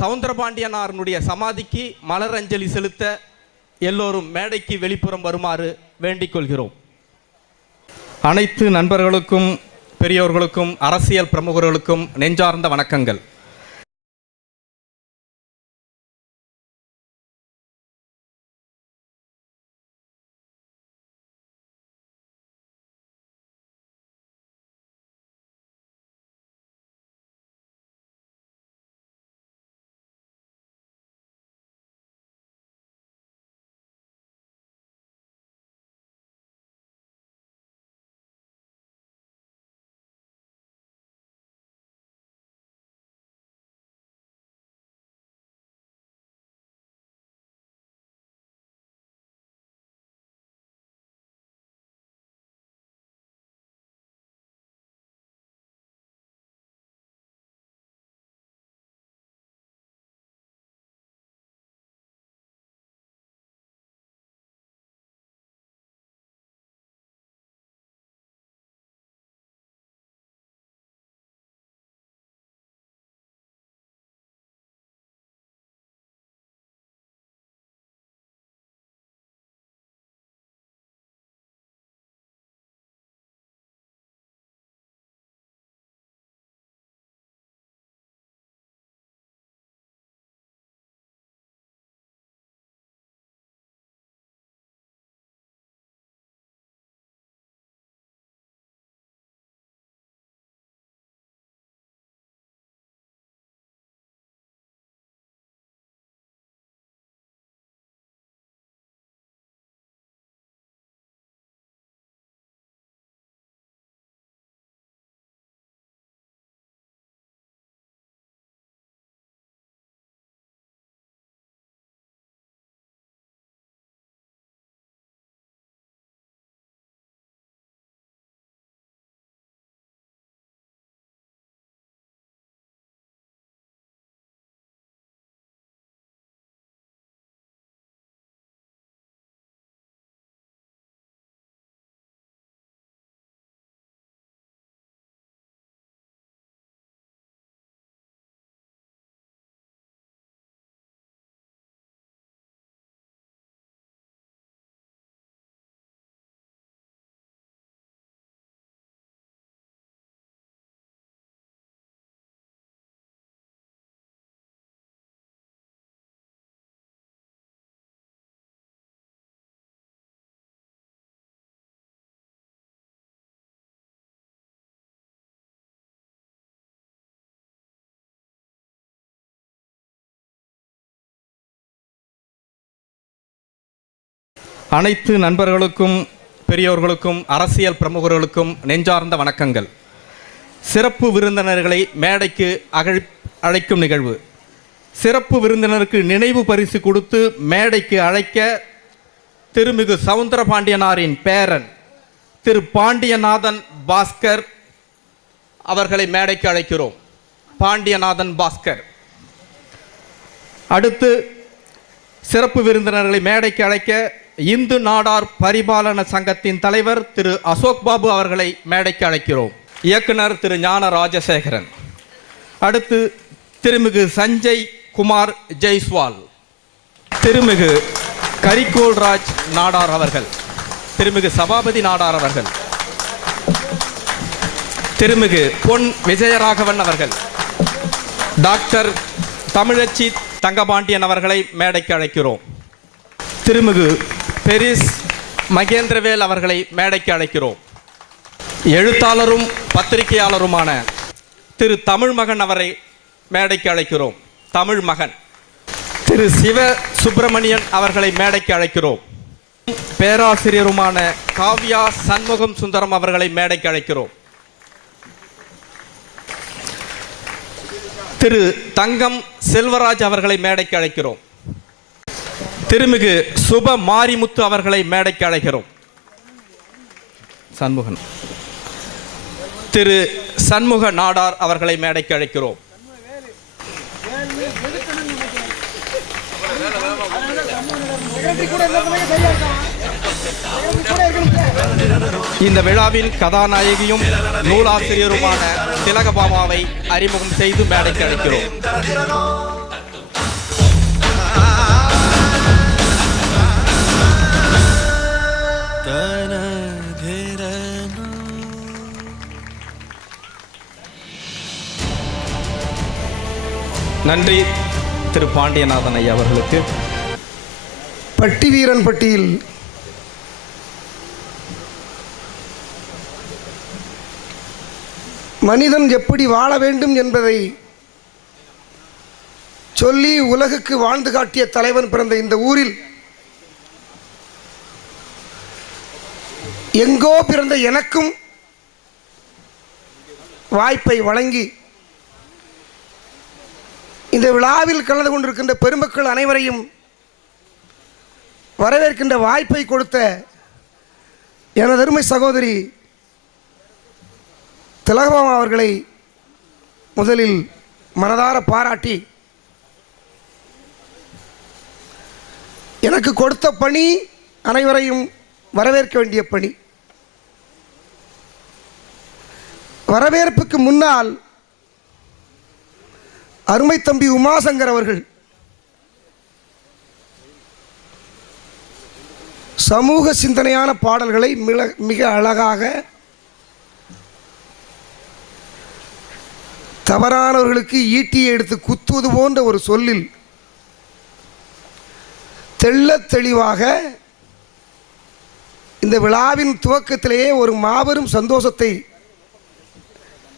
சவுந்தரபாண்டியனாரனுடைய சமாதிக்கு மலர் அஞ்சலி செலுத்த எல்லோரும் மேடைக்கு வெளிப்புறம் வருமாறு வேண்டிக் கொள்கிறோம். அனைத்து நண்பர்களுக்கும் பெரியோர்களுக்கும் அரசியல் பிரமுகர்களுக்கும் நெஞ்சார்ந்த வணக்கங்கள். அனைத்து நண்பர்களுக்கும் பெரியோர்களுக்கும் அரசியல் பிரமுகர்களுக்கும் நெஞ்சார்ந்த வணக்கங்கள். சிறப்பு விருந்தினர்களை மேடைக்கு அகழ் அழைக்கும் நிகழ்வு. சிறப்பு விருந்தினருக்கு நினைவு பரிசு கொடுத்து மேடைக்கு அழைக்க திருமிகு சவுந்தரபாண்டியனாரின் பேரன் திரு பாண்டியநாதன் பாஸ்கர் அவர்களை மேடைக்கு அழைக்கிறோம். பாண்டியநாதன் பாஸ்கர். அடுத்து சிறப்பு விருந்தினர்களை மேடைக்கு அழைக்க இந்து நாடார் பரிபாலன சங்கத்தின் தலைவர் திரு அசோக் பாபு அவர்களை மேடைக்கு அழைக்கிறோம். இயக்குனர் திரு ஞான ராஜசேகரன். அடுத்து திருமிகு சஞ்சய் குமார் ஜெய்ஸ்வால். திருமிகு கரிகோல்ராஜ் நாடார் அவர்கள். திருமிகு சபாபதி நாடார் அவர்கள். திருமிகு பொன் விஜயராகவன் அவர்கள். டாக்டர் தமிழச்சி தங்கபாண்டியன் அவர்களை மேடைக்கு அழைக்கிறோம். திருமிகு பெரிஸ் மகேந்திரவேல் அவர்களை மேடைக்கு அழைக்கிறோம். எழுத்தாளரும் பத்திரிகையாளருமான திரு தமிழ்மகன் அவரை மேடைக்கு அழைக்கிறோம். தமிழ் மகன். திரு சிவ சுப்பிரமணியன் அவர்களை மேடைக்கு அழைக்கிறோம். பேராசிரியருமான காவ்யா சண்முகம் சுந்தரம் அவர்களை மேடைக்கு அழைக்கிறோம். திரு தங்கம் செல்வராஜ் அவர்களை மேடைக்கு அழைக்கிறோம். திருமிகு சுப மாரிமுத்து அவர்களை மேடைக்கு அழைக்கிறோம். சண்முகன். திரு சண்முக நாடார் அவர்களை மேடைக்கு அழைக்கிறோம். இந்த விழாவின் கதாநாயகியும் நூலாசிரியருமான திலகபாமாவை அறிமுகம் செய்து மேடைக்கு அழைக்கிறோம். நன்றி திரு பாண்டியநாதன் ஐயா அவர்களுக்கு. பட்டி வீரன் பட்டியில் மனிதன் எப்படி வாழ வேண்டும் என்பதை சொல்லி உலகுக்கு வாழ்ந்து காட்டிய தலைவன் பிறந்த இந்த ஊரில் எங்கோ பிறந்த எனக்கும் வாய்ப்பை வழங்கி இந்த விழாவில் கலந்து கொண்டிருக்கின்ற பெருமக்கள் அனைவரையும் வரவேற்கின்ற வாய்ப்பை கொடுத்த எனது அருமை சகோதரி திலகமாமா அவர்களை முதலில் மனதார பாராட்டி எனக்கு கொடுத்த பணி அனைவரையும் வரவேற்க வேண்டிய பணி. வரவேற்புக்கு முன்னால் அருமை தம்பி உமாசங்கர் அவர்கள். சமூக சிந்தனையான பாடல்களை மிக மிக அழகாக தவறானவர்களுக்கு ஈட்டியை எடுத்து குத்துவது போன்ற ஒரு சொல்லில் தெள்ள தெளிவாக இந்த விழாவின் துவக்கத்திலேயே ஒரு மாபெரும் சந்தோஷத்தை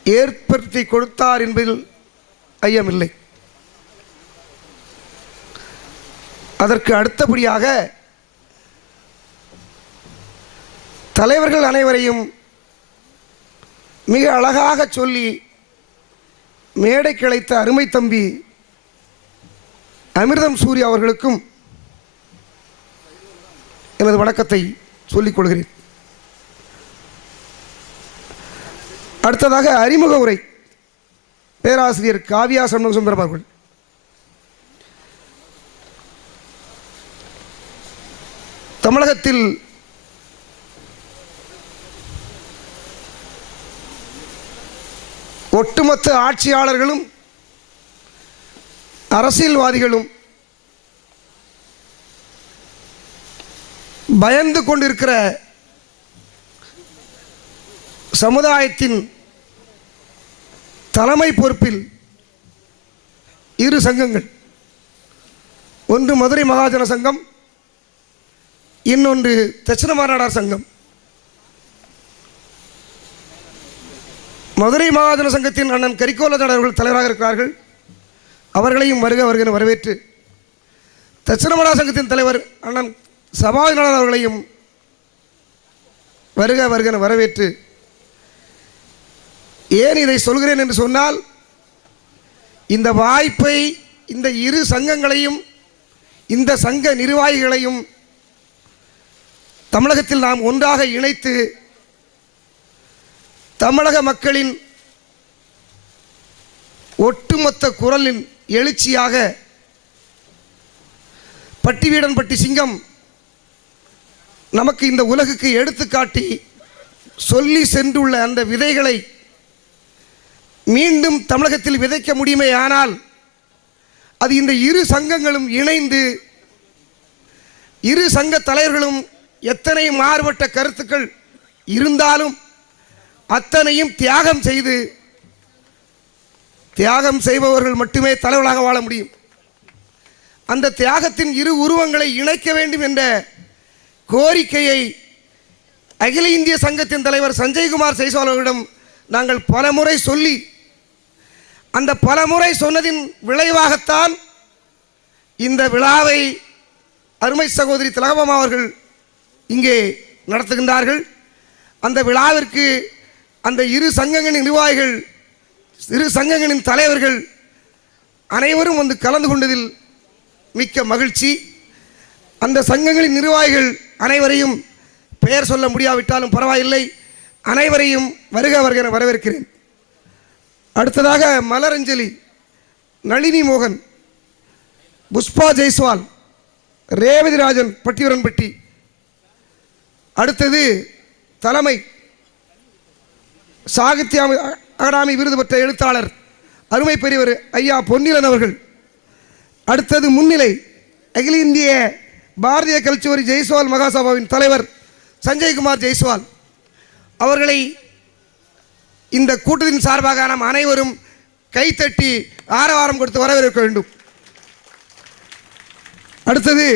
ஏற்படுத்தி கொடுத்தார் என்பதில் ஐயமில்லை. அதற்கு அடுத்தபடியாக தலைவர்கள் அனைவரையும் மிக அழகாக சொல்லி மேடை கிளைத்த அருமை தம்பி அமிர்தம் சூர்யா அவர்களுக்கும் எனது வணக்கத்தை சொல்லிக் கொள்கிறேன். அடுத்ததாக அறிமுக உரை. பேராசிரியர் காவியா சண்முக சுந்தரம் அவர்கள். தமிழகத்தில் ஒட்டுமொத்த ஆட்சியாளர்களும் அரசியல்வாதிகளும் பயந்து கொண்டிருக்கிற சமுதாயத்தின் தலைமை பொறுப்பில் இரு சங்கங்கள். ஒன்று மதுரை மகாஜன சங்கம் இன்னொன்று தட்சிண மாநாடார் சங்கம். மதுரை மகாஜன சங்கத்தின் அண்ணன் கரிகோலதன் அவர்கள் தலைவராக இருக்கிறார்கள். அவர்களையும் வருக வருகிற வரவேற்று வரவேற்று தட்சிணமடா சங்கத்தின் தலைவர் அண்ணன் சபாதிநாதன் அவர்களையும் வருக வருகிற வரவேற்று ஏன் இதை சொல்கிறேன் என்று சொன்னால் இந்த வாய்ப்பை இந்த இரு சங்கங்களையும் இந்த சங்க நிர்வாகிகளையும் தமிழகத்தில் நாம் ஒன்றாக இணைத்து தமிழக மக்களின் ஒட்டுமொத்த குரலின் எழுச்சியாக பட்டிவீடன்பட்டி சிங்கம் நமக்கு இந்த உலகுக்கு எடுத்துக்காட்டி சொல்லி சென்றுள்ள அந்த விதைகளை மீண்டும் தமிழகத்தில் விதைக்க முடியுமே ஆனால் அது இந்த இரு சங்கங்களும் இணைந்து இரு சங்க தலைவர்களும் எத்தனை மாறுபட்ட கருத்துக்கள் இருந்தாலும் அத்தனையும் தியாகம் செய்து தியாகம் செய்பவர்கள் மட்டுமே தலைவர்களாக வாழ முடியும். அந்த தியாகத்தின் இரு உருவங்களை இணைக்க வேண்டும் என்ற கோரிக்கையை அகில இந்திய சங்கத்தின் தலைவர் சஞ்சய்குமார் செய்சோல் அவர்களிடம் நாங்கள் பலமுறை சொல்லி அந்த பலமுறை சொன்னதின் விளைவாகத்தான் இந்த விழாவை அருமை சகோதரி திலகமாமா அவர்கள் இங்கே நடத்துகின்றார்கள். அந்த விழாவிற்கு அந்த இரு சங்கங்களின் நிர்வாகிகள் இரு சங்கங்களின் தலைவர்கள் அனைவரும் வந்து கலந்து கொண்டதில் மிக்க மகிழ்ச்சி. அந்த சங்கங்களின் நிர்வாகிகள் அனைவரையும் பெயர் சொல்ல முடியாவிட்டாலும் பரவாயில்லை. அனைவரையும் வருக வருக என வரவேற்கிறேன். அடுத்ததாக மலரஞ்சலி நளினி மோகன் புஷ்பா ஜெய்ஸ்வால் ரேவதி ராஜன் பட்டிவரன்பட்டி அடுத்தது தலைமை சாகித்ய அம- அகாடமி விருது பெற்ற எழுத்தாளர் அருமை பெரியவர் ஐயா பொன்னிலன் அவர்கள். அடுத்தது முன்னிலை அகில இந்திய பாரதிய கல்ச்சுவரி ஜெய்ஸ்வால் மகாசபாவின் தலைவர் சஞ்சய்குமார் ஜெய்ஸ்வால். அவர்களை இந்த கூட்டத்தின் சார்பாக நாம் அனைவரும் கைத்தட்டி ஆரவாரம் கொடுத்து வரவேற்க வேண்டும். அடுத்தது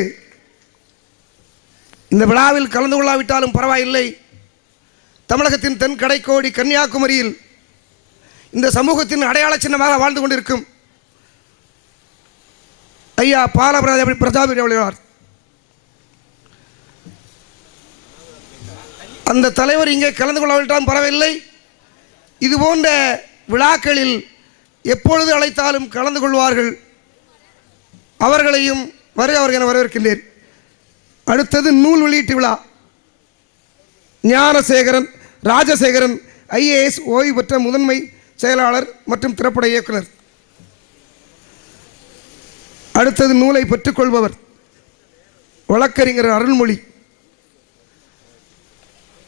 இந்த விழாவில் கலந்து கொள்ளாவிட்டாலும் பரவாயில்லை. தமிழகத்தின் தென் கடைக்கோடி கன்னியாகுமரியில் இந்த சமூகத்தின் அடையாள சின்னமாக வாழ்ந்து கொண்டிருக்கும் ஐயா பால பிரஜாபதி அவர்களார் அந்த தலைவர் இங்கே கலந்து கொள்ளாவிட்டாலும் பரவாயில்லை. இது போன்ற விழாக்களில் எப்பொழுது அழைத்தாலும் கலந்து கொள்வார்கள் அவர்களையும் வருக அவர்கள் என வரவேற்கின்றேன். அடுத்தது நூல் வெளியீட்டு விழா. ஞானசேகரன் ராஜசேகரன் ஐஏஎஸ் ஓய்வு பெற்ற முதன்மை செயலாளர் மற்றும் திரைப்பட இயக்குனர். அடுத்தது நூலை பெற்றுக்கொள்பவர் வழக்கறிஞர் அருள்மொழி.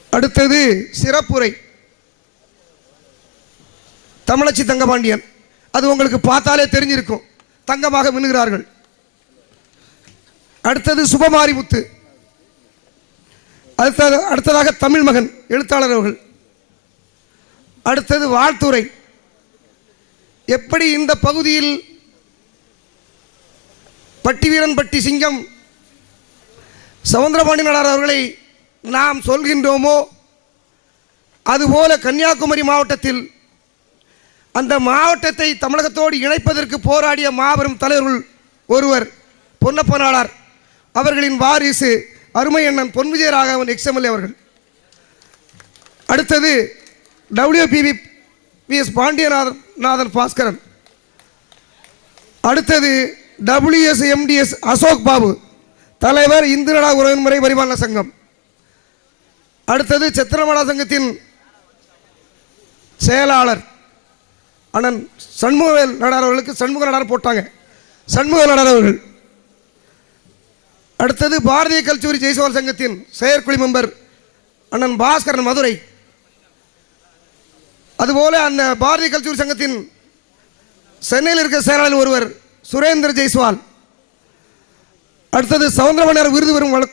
அடுத்தது சிறப்புரை. தமிழச்சி தங்கபாண்டியன். அது உங்களுக்கு பார்த்தாலே தெரிஞ்சிருக்கும். தங்கமாக மின்னுகிறார்கள். அடுத்தது சுபமாரிமுத்து. அடுத்தது அடுத்ததாக தமிழ் மகன் எழுத்தாளர் அவர்கள். அடுத்தது வாழ்த்துரை எப்படி இந்த பகுதியில் பட்டிவீரன் பட்டி சிங்கம் சவுந்தரபாண்டி நாடார் அவர்களை நாம் சொல்கின்றோமோ? அதுபோல கன்னியாகுமரி மாவட்டத்தில் அந்த மாவட்டத்தை தமிழகத்தோடு இணைப்பதற்கு போராடிய மாபெரும் தலைவர்கள் ஒருவர் பொன்னப்பனாளர். அவர்களின் வாரிசு அருமை அண்ணன் பொன் விஜயராகவன் எக்ஸ்எம்எல்ஏ அவர்கள். அடுத்தது WBV P S Pandiyanathan Nathan Baskaran. அடுத்தது டபிள்யூஎஸ் எம்டிஎஸ் அசோக் பாபு தலைவர் இந்து நடா உறவுமுறை பரிபாலன சங்கம். அடுத்தது சித்திரமலா சங்கத்தின் செயலாளர். அண்ணன் சண்முகவேல் நடார் அவர்களுக்கு சண்முக நடார் போட்டாங்க. சண்முக நடார் அவர்கள். அடுத்தது பாரதிய கல்ச்சூரி ஜெய்சவால் சங்கத்தின் செயற்குழு மெம்பர் அண்ணன் பாஸ்கரன் மதுரை. அதுபோல அந்த பாரதிய கல்ச்சூரி சங்கத்தின் சென்னையில் இருக்க செயலாளர் ஒருவர் சுரேந்திர ஜெய்ஸ்வால். அடுத்தது சவுந்தரமன்னர் விருது பெறும் வழ-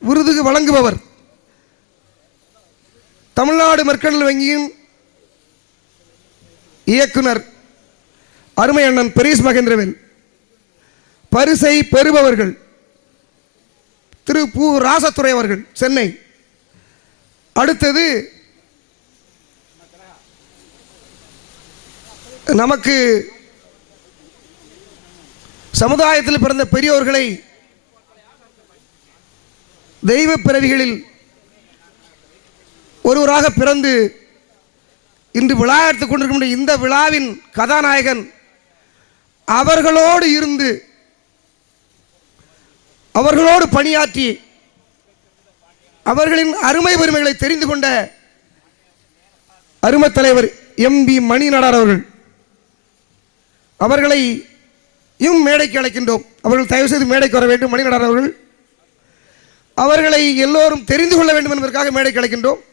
விருது வழங்குபவர். தமிழ்நாடு மெர்கண்டல் வங்கியின் இயக்குனர் அருமை அண்ணன் பெரிஸ் மகேந்திரவேல் பரிசை பெறுபவர்கள் திரு பூ ராசத்துறை அவர்கள் சென்னை. அடுத்தது நமக்கு சமுதாயத்தில் பிறந்த பெரியோர்களை தெய்வ பிறவிகளில் ஒருவராக பிறந்து இன்று விழா எடுத்துக் கொண்டிருக்கின்ற இந்த விழாவின் கதாநாயகன் அவர்களோடு இருந்து அவர்களோடு பணியாற்றி அவர்களின் அருமை பெருமைகளை தெரிந்து கொண்ட அருமை தலைவர் எம் பி மணி நடார் அவர்கள். அவர்களை இம் மேடைக்கு அழைக்கின்றோம். அவர்கள் தயவு செய்து மேடைக்கு வர வேண்டும். மணி நடார் அவர்கள். அவர்களை எல்லோரும் தெரிந்து கொள்ள வேண்டும் என்பதற்காக மேடைக்கு அழைக்கின்றோம்.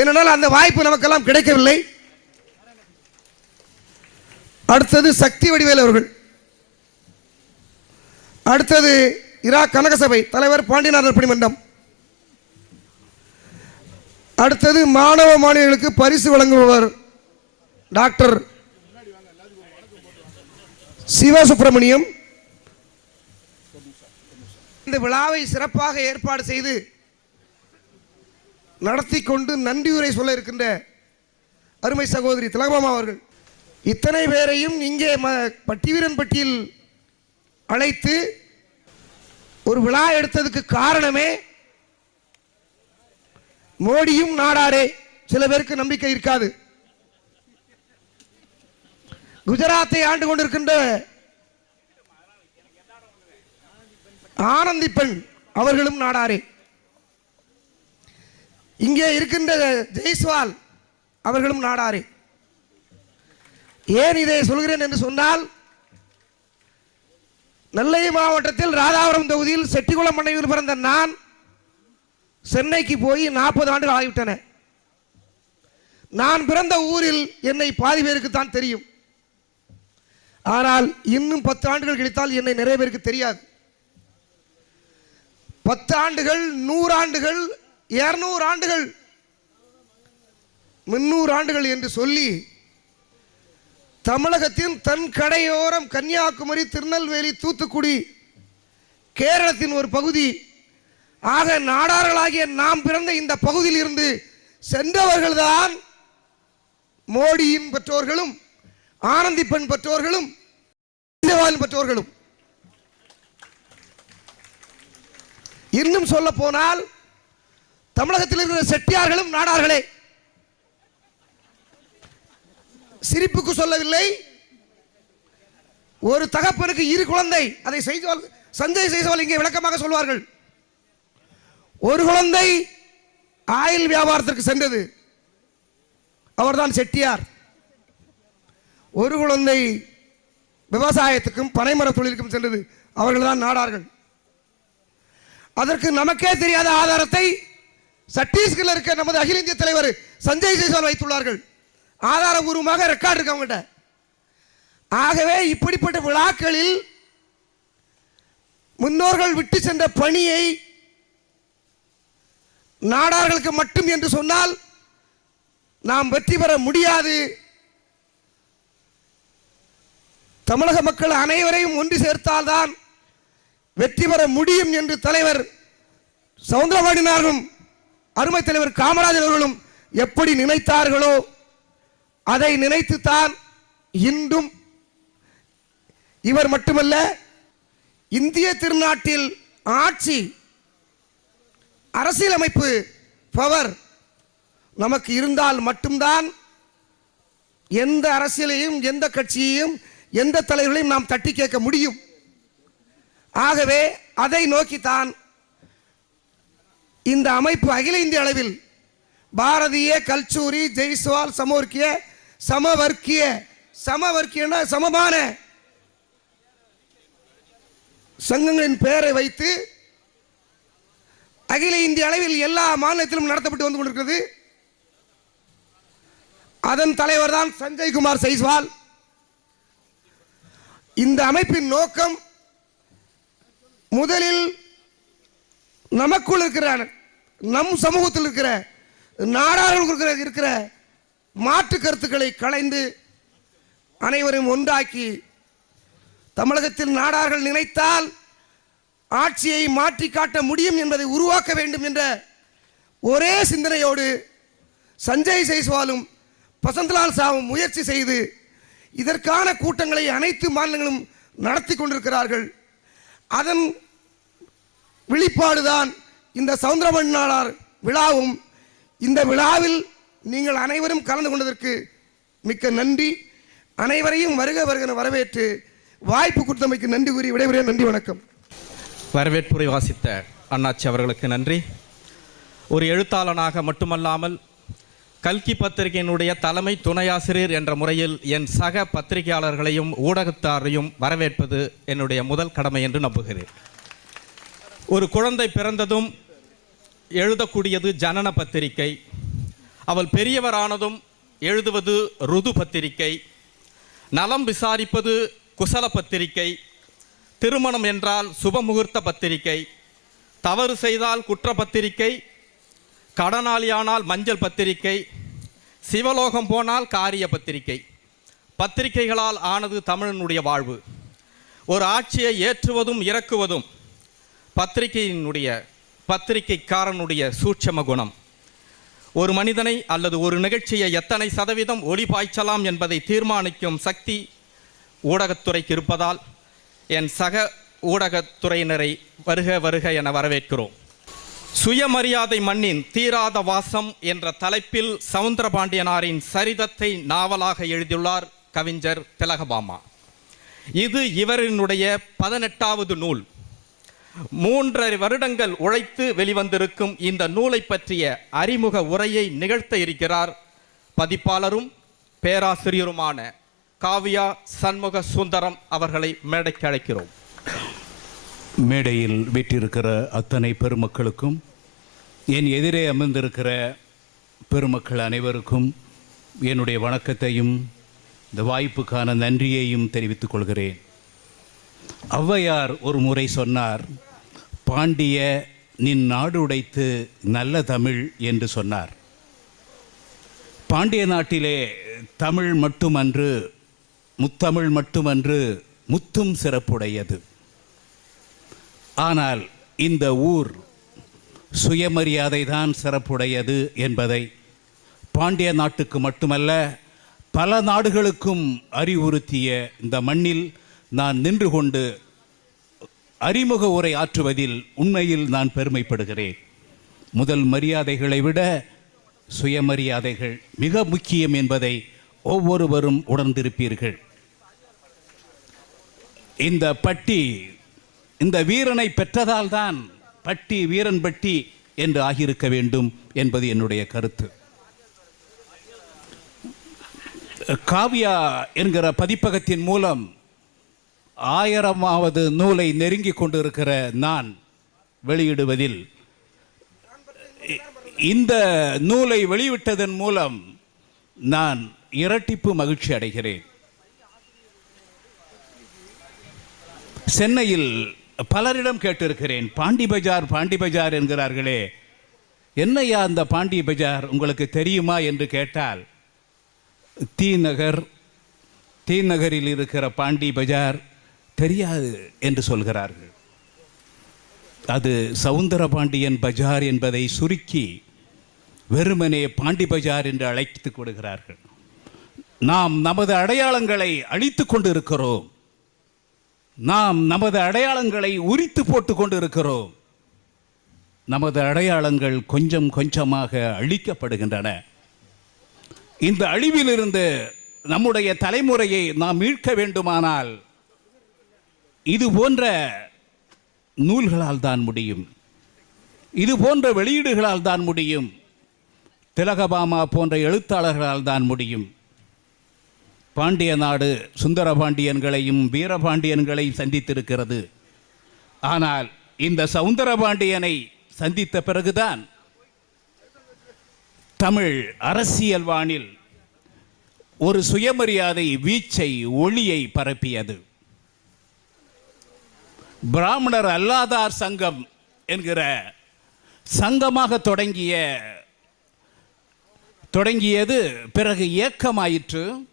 ஏனென்றால் அந்த வாய்ப்பு நமக்கெல்லாம் கிடைக்கவில்லை. அடுத்தது சக்தி வடிவேல் அவர்கள். அடுத்தது இரா கனகசபை தலைவர் பாண்டியநாதர் பணிமன்றம். அடுத்தது மாணவ மாணவிகளுக்கு பரிசு வழங்குபவர் டாக்டர் சிவசுப்பிரமணியம் இந்த விழாவை சிறப்பாக ஏற்பாடு செய்து நடத்தி கொண்டு நன்றியுரை சொல்ல இருக்கின்ற அருமை சகோதரி திலகமாமா அவர்கள். இத்தனை பேரையும் இங்கே ம பட்டிவீரன்பட்டியில் அழைத்து ஒரு விழா எடுத்ததுக்கு காரணமே மோடியும் நாடாரே. சில பேருக்கு நம்பிக்கை இருக்காது. குஜராத்தை ஆண்டு கொண்டிருக்கின்ற ஆனந்தி பெண் அவர்களும் நாடாரே. இங்கே இருக்கின்ற ஜெய்ஸ்வால் அவர்களும் நாடாரே. ஏன் இதை சொல்கிறேன் என்று சொன்னால் நெல்லை மாவட்டத்தில் ராதாபுரம் தொகுதியில் செட்டிக்குளம் மனைவியில் பிறந்த நான் சென்னைக்கு போய் நாற்பது ஆண்டுகள் ஆகிவிட்டன. நான் பிறந்த ஊரில் என்னை பாதி பேருக்கு தான் தெரியும். ஆனால் இன்னும் பத்து ஆண்டுகள் கழித்தால் என்னை நிறைய பேருக்கு தெரியாது. பத்து ஆண்டுகள் நூறாண்டுகள் இருநூறு ஆண்டுகள் முன்னூறு ஆண்டுகள் என்று சொல்லி தமிழகத்தின் தன் கடையோரம் கன்னியாகுமரி திருநெல்வேலி தூத்துக்குடி கேரளத்தின் ஒரு பகுதி. ஆக நாடார்களாகிய நாம் பிறந்த இந்த பகுதியில் இருந்து சென்றவர்கள்தான் மோடியின் பெற்றோர்களும் ஆனந்தி பெண் பெற்றோர்களும் பெற்றோர்களும். இன்னும் சொல்ல போனால் தமிழகத்தில் இருக்கிற செட்டியார்களும் நாடார்களே. சிரிப்புக்கு சொல்லவில்லை. ஒரு தகப்பனுக்கு இரு குழந்தை அதை செய்தவால் சஞ்சய் செய்தவால் இங்கே விளக்கமாக சொல்வார்கள். ஒரு குழந்தை ஆயில் வியாபாரத்திற்கு சென்றது. அவர்தான் செட்டியார். ஒரு குழந்தை விவசாயத்துக்கும் பனைமர தொழிலுக்கும் சென்றது. அவர்கள்தான் நாடார்கள். அதற்கு நமக்கே தெரியாத ஆதாரத்தை சத்தீஸ்கரில் இருக்க நமது அகில இந்திய தலைவர் சஞ்சய் ஜெய்ஸ்வால் வைத்துள்ளார்கள். ஆதாரபூர்வமாக ரெக்கார்டு இருக்கு அவங்ககிட்ட ஆகவே இப்படிப்பட்ட விழாக்களில் முன்னோர்கள் விட்டு சென்ற பணியை நாடார்களுக்கு மட்டும் என்று சொன்னால் நாம் வெற்றி பெற முடியாது. தமிழக மக்கள் அனைவரையும் ஒன்று சேர்த்தால்தான் வெற்றி பெற முடியும் என்று தலைவர் சவுந்தரவாடினாரும் அருமை தலைவர் காமராஜர் அவர்களும் எப்படி நினைத்தார்களோ அதை நினைத்துத்தான் இன்றும் இவர் மட்டுமல்ல இந்திய திருநாட்டில் ஆட்சி அரசியலமைப்பு பவர் நமக்கு இருந்தால் மட்டும்தான் எந்த அரசியலையும் எந்த கட்சியையும் எந்த தலைவர்களையும் நாம் தட்டி கேட்க முடியும். ஆகவே அதை நோக்கித்தான் இந்த அமைப்பு அகில இந்திய அளவில் பாரதிய கல்ச்சூரி ஜெய்ஸ்வால் சமோர்க்கிய சமவர்க்கிய சமவர்க்கியன்னா சமமான சங்கங்களின் பெயரை வைத்து அகில இந்திய அளவில் எல்லா மாநிலத்திலும் நடத்தப்பட்டு வந்து கொண்டிருக்கிறது. அதன் தலைவர் தான் சஞ்சய் குமார் சைஸ்வால் இந்த அமைப்பின் நோக்கம் முதலில் நமக்குள் இருக்கிற நம் சமூகத்தில் இருக்கிற நாடாளுமன்ற இருக்கிற இருக்கிற மாற்று கருத்துக்களை களைந்து அனைவரும் ஒன்றாக்கி தமிழகத்தில் நாடார்கள் நினைத்தால் ஆட்சியை மாற்றி காட்ட முடியும் என்பதை உருவாக்க வேண்டும் என்ற ஒரே சிந்தனையோடு சஞ்சய் ஜெய்ஸ்வாலும் பசந்த்லால் சாவும் முயற்சி செய்து இதற்கான கூட்டங்களை அனைத்து மாநிலங்களும் நடத்தி கொண்டிருக்கிறார்கள். அதன் வெளிப்பாடுதான் இந்த சவுந்தரமணி விழாவும் இந்த விழாவில் நீங்கள் அனைவரும் கலந்து கொண்டதற்கு மிக்க நன்றி. அனைவரையும் வருக வருகன வரவேற்று வாய்ப்பு கொடுத்தமைக்கு நன்றி கூறி விடைபெறுகிறேன். நன்றி வணக்கம். வரவேற்புரை வாசித்த அண்ணாச்சி அவர்களுக்கு நன்றி. ஒரு எழுத்தாளனாக மட்டுமல்லாமல் கல்கி பத்திரிகையினுடைய தலைமை துணையாசிரியர் என்ற முறையில் என் சக பத்திரிகையாளர்களையும் ஊடகத்தாரையும் வரவேற்பது என்னுடைய முதல் கடமை என்று நம்புகிறேன். ஒரு குழந்தை பிறந்ததும் எழுதக்கூடியது ஜனன பத்திரிகை. அவள் பெரியவரானதும் எழுதுவது ருது பத்திரிகை. நலம் விசாரிப்பது குசல பத்திரிகை. திருமணம் என்றால் சுபமுகூர்த்த பத்திரிகை. தவறு செய்தால் குற்ற பத்திரிகை. கடனாளியானால் மஞ்சள் பத்திரிகை. சிவலோகம் போனால் காரிய பத்திரிகை. பத்திரிகைகளால் ஆனது தமிழனுடைய வாழ்வு. ஒரு ஆட்சியை ஏற்றுவதும் இறக்குவதும் பத்திரிகையினுடைய பத்திரிகைக்காரனுடைய சூட்சம குணம். ஒரு மனிதனை அல்லது ஒரு நிகழ்ச்சியை எத்தனை சதவீதம் ஒளி பாய்ச்சலாம் என்பதை தீர்மானிக்கும் சக்தி ஊடகத்துறைக்கு இருப்பதால் என் சக ஊடகத்துறையினரை வருக வருக என வரவேற்கிறோம். சுயமரியாதை மண்ணின் தீராத வாசம் என்ற தலைப்பில் சவுந்தரபாண்டியனாரின் சரிதத்தை நாவலாக எழுதியுள்ளார் கவிஞர் திலகபாமா. இது இவரினுடைய பதினெட்டாவது நூல். மூன்றரை வருடங்கள் உழைத்து வெளிவந்திருக்கும் இந்த நூலை பற்றிய அறிமுக உரையை நிகழ்த்த இருக்கிறார் பதிப்பாளரும் பேராசிரியருமான காவியா சண்முக சுந்தரம் அவர்களை மேடைக்கு அழைக்கிறோம். மேடையில் வீட்டிருக்கிற அத்தனை பெருமக்களுக்கும் என் எதிரே அமர்ந்திருக்கிற பெருமக்கள் அனைவருக்கும் என்னுடைய வணக்கத்தையும் இந்த வாய்ப்புக்கான நன்றியையும் தெரிவித்துக் கொள்கிறேன். ஔவையார் ஒரு முறை சொன்னார் பாண்டிய நின் நாடு உடைத்து நல்ல தமிழ் என்று சொன்னார். பாண்டிய நாட்டிலே தமிழ் மட்டுமன்று முத்தமிழ் மட்டுமன்று முத்தும் சிறப்புடையது. ஆனால் இந்த ஊர் சுயமரியாதை தான் சிறப்புடையது என்பதை பாண்டிய நாட்டுக்கு மட்டுமல்ல பல நாடுகளுக்கும் அறிவுறுத்திய இந்த மண்ணில் நான் நின்று கொண்டு அறிமுக உரை ஆற்றுவதில் உண்மையில் நான் பெருமைப்படுகிறேன். முதல் மரியாதைகளை விட சுயமரியாதைகள் மிக முக்கியம் என்பதை ஒவ்வொருவரும் உணர்ந்திருப்பீர்கள். இந்த பட்டி இந்த வீரனை பெற்றதால் தான் பட்டி வீரன் பட்டி என்று ஆகியிருக்க வேண்டும் என்பது என்னுடைய கருத்து. காவியா என்கிற பதிப்பகத்தின் மூலம் ஆயிரமாவது நூலை நெருங்கி கொண்டிருக்கிற நான் வெளியிடுவதில் இந்த நூலை வெளியிட்டதன் மூலம் நான் இரட்டிப்பு மகிழ்ச்சி அடைகிறேன். சென்னையில் பலரிடம் கேட்டிருக்கிறேன் பாண்டி பஜார் பாண்டி பஜார் என்கிறார்களே என்னையா அந்த பாண்டி பஜார் உங்களுக்கு தெரியுமா? என்று கேட்டால் தி நகர் தி நகரில் இருக்கிற பாண்டி பஜார் தெரியாது என்று சொல்கிறார்கள். அது சவுந்தரபாண்டியன் பஜார் என்பதை சுருக்கி வெறுமனே பாண்டி பஜார் என்று அழைத்துக் கொடுகிறார்கள் நாம் நமது அடையாளங்களை அழித்துக் கொண்டிருக்கிறோம். நாம் நமது அடையாளங்களை உரித்து போட்டுக் கொண்டிருக்கிறோம். நமது அடையாளங்கள் கொஞ்சம் கொஞ்சமாக அழிக்கப்படுகின்றன. இந்த அழிவிலிருந்து நம்முடைய தலைமுறையை நாம் மீட்க வேண்டுமானால் இது போன்ற நூல்களால் தான் முடியும். இது போன்ற வெளியீடுகளால் தான் முடியும் திலகபாமா போன்ற எழுத்தாளர்களால் தான் முடியும். பாண்டிய நாடு சுந்தர பாண்டியன்களையும் வீரபாண்டியன்களையும் சந்தித்திருக்கிறது. ஆனால் இந்த சவுந்தர பாண்டியனை சந்தித்த பிறகுதான் தமிழ் அரசியல் வானில் ஒரு சுயமரியாதை வீச்சை ஒளியை பரப்பியது. பிராமணர் அல்லாதார் சங்கம் என்கிற சங்கமாக தொடங்கிய தொடங்கியது பிறகு இயக்கமாயிற்று.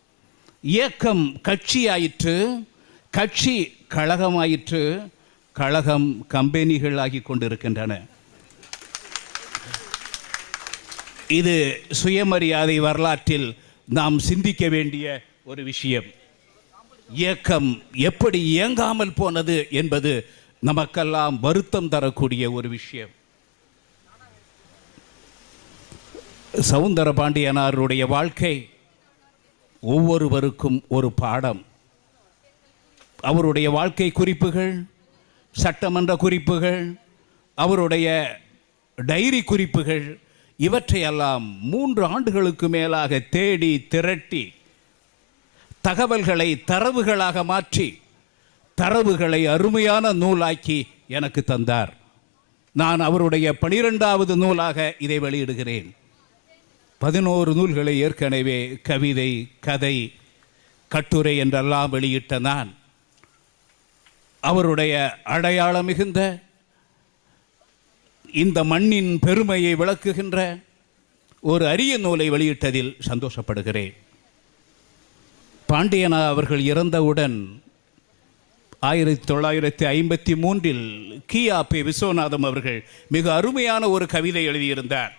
இயக்கம் கட்சியாயிற்று. கட்சி கழகமாயிற்று. கழகம் கம்பெனிகள் ஆகி கொண்டிருக்கின்றன. இது சுயமரியாதை வரலாற்றில் நாம் சிந்திக்க வேண்டிய ஒரு விஷயம். இயக்கம் எப்படி இயங்காமல் போனது என்பது நமக்கெல்லாம் வருத்தம் தரக்கூடிய ஒரு விஷயம். சவுந்தர பாண்டியனாருடைய வாழ்க்கை ஒவ்வொருவருக்கும் ஒரு பாடம். அவருடைய வாழ்க்கை குறிப்புகள் சட்டமன்ற குறிப்புகள் அவருடைய டைரி குறிப்புகள் இவற்றையெல்லாம் மூன்று ஆண்டுகளுக்கு மேலாக தேடி திரட்டி தகவல்களை தரவுகளாக மாற்றி தரவுகளை அருமையான நூலாக்கி எனக்கு தந்தார். நான் அவருடைய பனிரெண்டாவது நூலாக இதை வெளியிடுகிறேன். பதினோரு நூல்களை ஏற்கனவே கவிதை கதை கட்டுரை என்றெல்லாம் வெளியிட்ட நான். அவருடைய அடையாளம் மிகுந்த இந்த மண்ணின் பெருமையை விளக்குகின்ற ஒரு அரிய நூலை வெளியிட்டதில் சந்தோஷப்படுகிறேன். பாண்டியனா அவர்கள் இறந்தவுடன் ஆயிரத்தி தொள்ளாயிரத்தி ஐம்பத்தி மூன்றில் கியா பி. விஸ்வநாதம் அவர்கள் மிக அருமையான ஒரு கவிதை எழுதியிருந்தார்.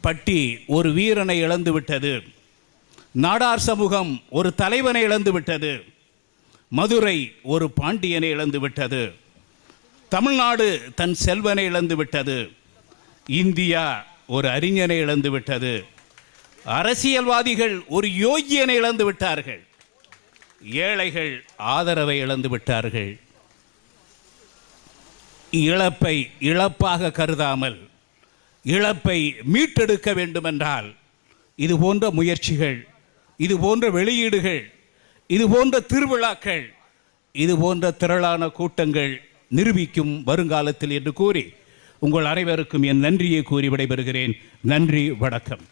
பட்டி ஒரு வீரனை இழந்து விட்டது. நாடார் சமூகம் ஒரு தலைவனை இழந்து விட்டது. மதுரை ஒரு பாண்டியனை இழந்து விட்டது. தமிழ்நாடு தன் செல்வனை இழந்து விட்டது. இந்தியா ஒரு அறிஞனை இழந்து விட்டது. அரசியல்வாதிகள் ஒரு யோகியனை இழந்து விட்டார்கள். ஏழைகள் ஆதரவை இழந்து விட்டார்கள். இழப்பை இழப்பாக கருதாமல் இழப்பை மீட்டெடுக்க வேண்டுமென்றால் இது போன்ற முயற்சிகள் இது போன்ற வெளியீடுகள் இது போன்ற திருவிழாக்கள் இது போன்ற திரளான கூட்டங்கள் நிரூபிக்கும் வருங்காலத்தில் என்று கூறி உங்கள் அனைவருக்கும் என் நன்றியை கூறி விடைபெறுகிறேன். நன்றி வணக்கம்.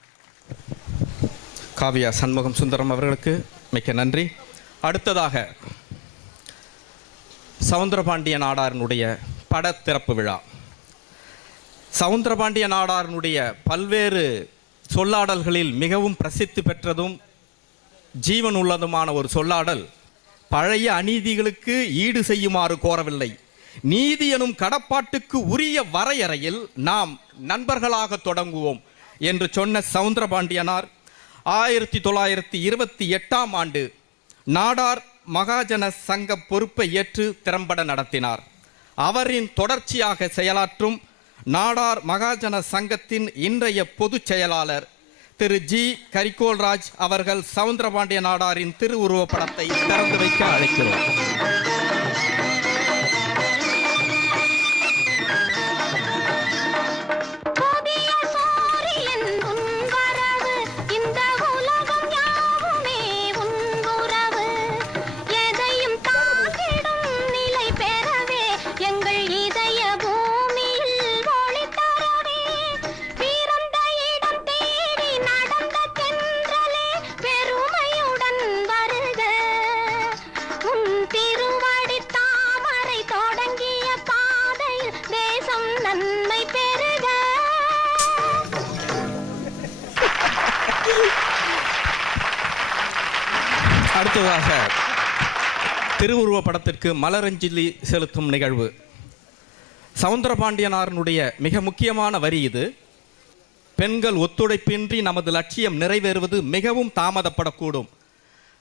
காவியா சண்முகம் சுந்தரம் அவர்களுக்கு மிக்க நன்றி. அடுத்ததாக சவுந்தரபாண்டிய நாடாரினுடைய பட திறப்பு விழா. சவுந்தரபாண்டிய நாடாரினுடைய பல்வேறு சொல்லாடல்களில் மிகவும் பிரசித்தி பெற்றதும் ஜீவன் உள்ளதுமான ஒரு சொல்லாடல் பழைய அநீதிகளுக்கு ஈடு செய்யுமாறு கோரவில்லை. நீதி எனும் கடப்பாட்டுக்கு உரிய வரையறையில் நாம் நண்பர்களாக தொடங்குவோம் என்று சொன்ன சவுந்தரபாண்டியனார் ஆயிரத்தி தொள்ளாயிரத்தி இருபத்தி எட்டாம் ஆண்டு நாடார் மகாஜன சங்க பொறுப்பை ஏற்று திறம்பட நடத்தினார். அவரின் தொடர்ச்சியாக செயலாற்றும் நாடார் மகாஜன சங்கத்தின் இன்றைய பொதுச் செயலாளர் திரு ஜி. கரிகோல்ராஜ் அவர்கள் சவுந்தரபாண்டிய நாடாரின் திருவுருவப் படத்தை திறந்து வைக்க அழைக்கிறோம். திருவுருவ படத்திற்கு மலரஞ்சலி செலுத்தும் நிகழ்வு. சவுந்தரபாண்டியனாரனுடைய மிக முக்கியமான வரி இது. பெண்கள் ஒத்துழைப்பின்றி நமது லட்சியம் நிறைவேறுவது மிகவும் தாமதப்படக்கூடும்.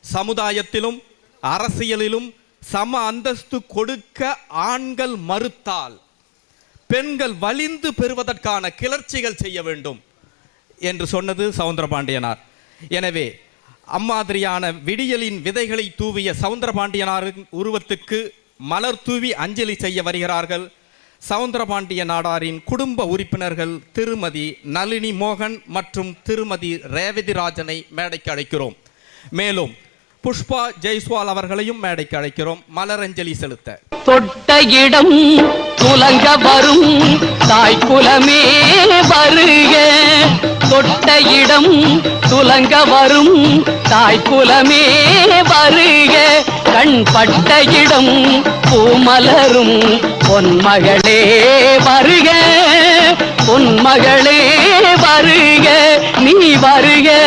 சமுதாயத்திலும் அரசியலிலும் சம அந்தஸ்து கொடுக்க ஆண்கள் மறுத்தால் பெண்கள் வலிந்து பெறுவதற்கான கிளர்ச்சிகள் செய்ய வேண்டும் என்று சொன்னது சவுந்தரபாண்டியனார். எனவே அம்மாதிரியான விடியலின் விதைகளை தூவிய சவுந்தரபாண்டியனாரின் உருவத்துக்கு மலர் தூவி அஞ்சலி செய்ய வருகிறார்கள். சவுந்தரபாண்டிய நாடாரின் குடும்ப உறுப்பினர்கள் திருமதி நளினி மோகன் மற்றும் திருமதி ரேவதிராஜனை மேடைக்கு அழைக்கிறோம். மேலும் புஷ்பா ஜெய்ஸ்வால் அவர்களையும் மேடைக்கு அழைக்கிறோம். மலரஞ்சலி செலுத்த. தொட்ட இடம் துலங்க வரும். தாய் குலமே வருக. தொட்ட இடம் துலங்க வரும். தாய் குலமே வருக. கண் பட்ட இடம் பூமலரும். பொன்மகளே வருக. பொன்மகளே வருக. நீ வருக.